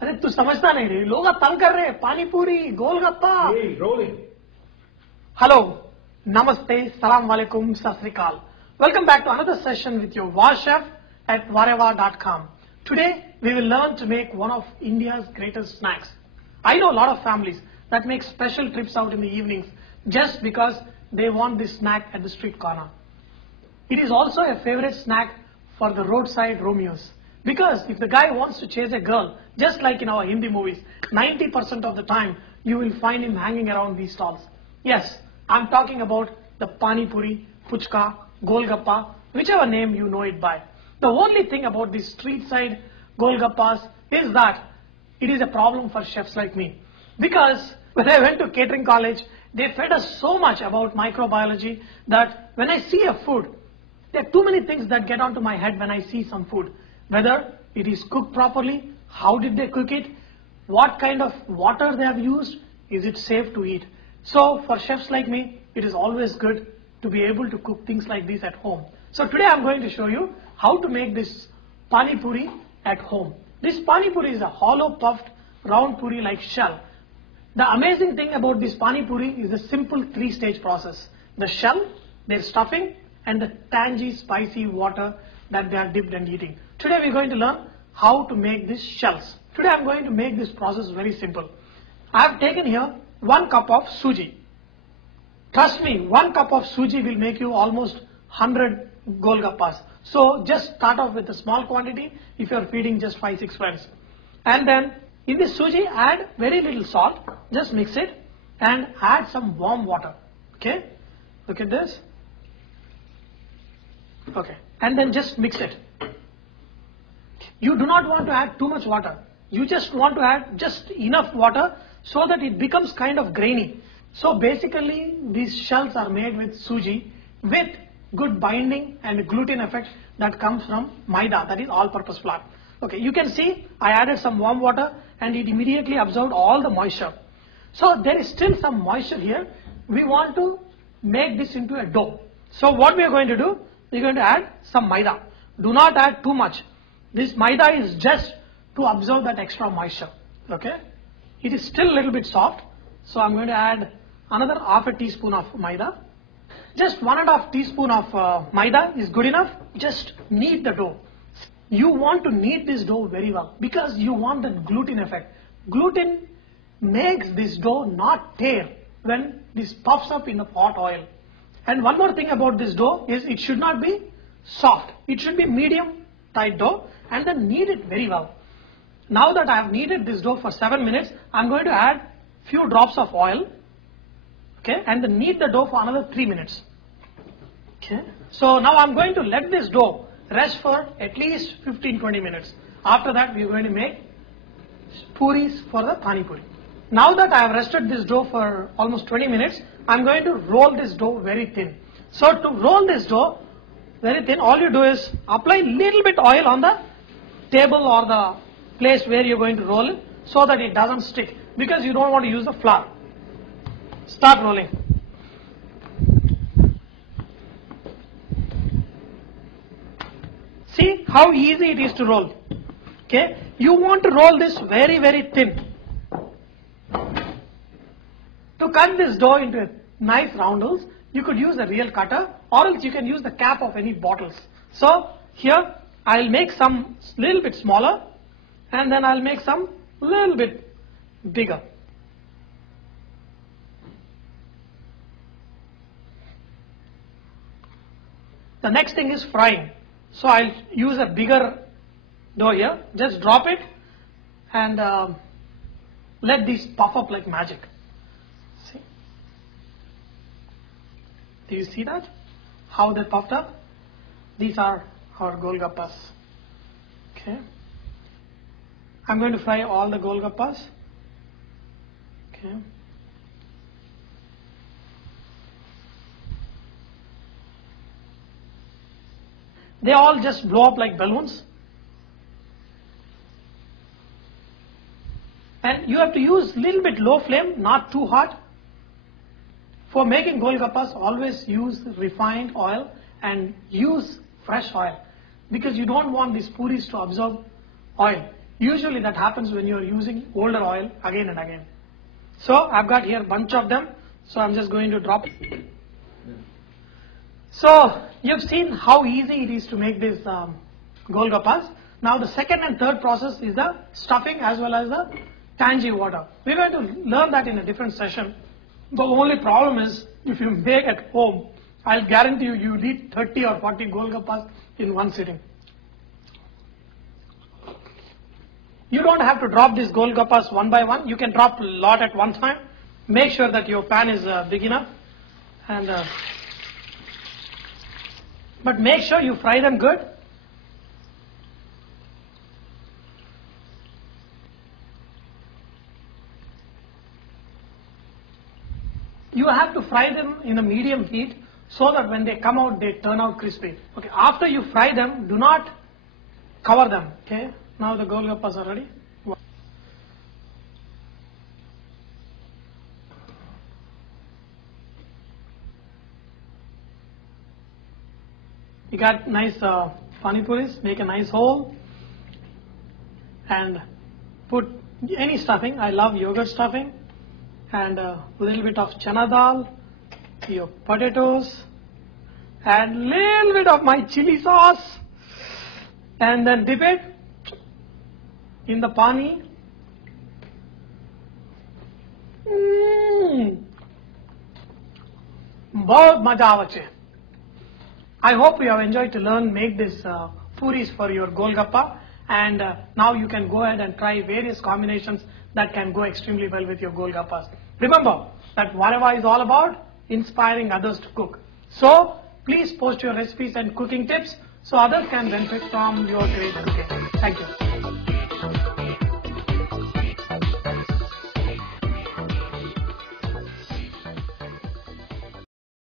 अरे तू समझता नहीं रे, लोग तंग कर रहे हैं, पानी पूरी golgappa. Hello, Namaste, Salam Alaikum, Sat Sri Akal. Welcome back to another session with your War Chef at vareva.com. Today we will learn to make one of India's greatest snacks. I know a lot of families that make special trips out in the evenings just because they want this snack at the street corner. It is also a favorite snack for the roadside Romeos. Because if the guy wants to chase a girl, just like in our Hindi movies, 90% of the time you will find him hanging around these stalls. Yes, I'm talking about the pani puri, puchka, golgappa, whichever name you know it by. The only thing about these street side golgappas is that it is a problem for chefs like me. Because when I went to catering college, they fed us so much about microbiology that when I see a food, there are too many things that get onto my head when I see some food. Whether it is cooked properly, how did they cook it, what kind of water they have used, is it safe to eat. So for chefs like me, it is always good to be able to cook things like this at home. So today I'm going to show you how to make this pani puri at home. This pani puri is a hollow puffed round puri like shell. The amazing thing about this pani puri is the simple three-stage process. The shell, their stuffing, and the tangy spicy water that they are dipped and eating. Today we are going to learn how to make these shells. Today I am going to make this process very simple. I have taken here 1 cup of suji. Trust me, 1 cup of suji will make you almost 100 golgappas. So just start off with a small quantity if you are feeding just 5-6 friends. And then in this suji add very little salt, just mix it and add some warm water. Okay, look at this. Okay, and then just mix it. You do not want to add too much water. You just want to add just enough water so that it becomes kind of grainy. So basically these shells are made with suji with good binding and gluten effect that comes from maida, that is all-purpose flour. Okay, you can see I added some warm water and it immediately absorbed all the moisture. So there is still some moisture here. We want to make this into a dough. So what we are going to do, we are going to add some maida. Do not add too much. This maida is just to absorb that extra moisture. Okay, it is still a little bit soft, so I'm going to add another half a teaspoon of maida. Just 1.5 teaspoon of maida is good enough. Just knead the dough. You want to knead this dough very well because you want that gluten effect. Gluten makes this dough not tear when this puffs up in the hot oil. And one more thing about this dough is it should not be soft. It should be medium tight dough, and then knead it very well. Now that I have kneaded this dough for 7 minutes, I'm going to add few drops of oil. Okay, and then knead the dough for another 3 minutes. Okay, so now I'm going to let this dough rest for at least 15-20 minutes. After that, we are going to make puris for the pani puri. Now that I have rested this dough for almost 20 minutes, I'm going to roll this dough very thin. So to roll this dough very thin, all you do is apply little bit oil on the table or the place where you're going to roll it so that it doesn't stick, because you don't want to use the flour. Start rolling. See how easy it is to roll. Okay, you want to roll this very, very thin. To cut this dough into nice roundels, you could use a real cutter, or else you can use the cap of any bottles. So here I'll make some little bit smaller, and then I'll make some little bit bigger. The next thing is frying. So I'll use a bigger dough here. Just drop it and let these puff up like magic. See? Do you see that? How they puffed up? These are our golgappas. Okay. I'm going to fry all the golgappas. Okay. They all just blow up like balloons. And you have to use little bit low flame, not too hot. For making golgappas, always use refined oil and use fresh oil, because you don't want these puris to absorb oil. Usually that happens when you are using older oil again and again. So I've got here a bunch of them, so I'm just going to drop. So you've seen how easy it is to make these golgappas. Now the second and third process is the stuffing as well as the tangy water. We're going to learn that in a different session. The only problem is, if you make at home, I'll guarantee you, you'll eat 30 or 40 golgappas in one sitting. You don't have to drop these golgappas one by one. You can drop a lot at one time. Make sure that your pan is big enough, and but make sure you fry them good. You have to fry them in a medium heat so that when they come out, they turn out crispy. Okay, after you fry them, do not cover them. Okay, now the golgappas are ready. You got nice pani puris, make a nice hole and put any stuffing. I love yogurt stuffing, and a little bit of chana dal, your potatoes, and little bit of my chili sauce, and then dip it in the pani. बहुत मजा आवे छे. I hope you have enjoyed to learn make this puris for your golgappa, and now you can go ahead and try various combinations that can go extremely well with your golgappas. Remember that Vareva is all about inspiring others to cook. So please post your recipes and cooking tips so others can benefit from your great cooking. Thank you.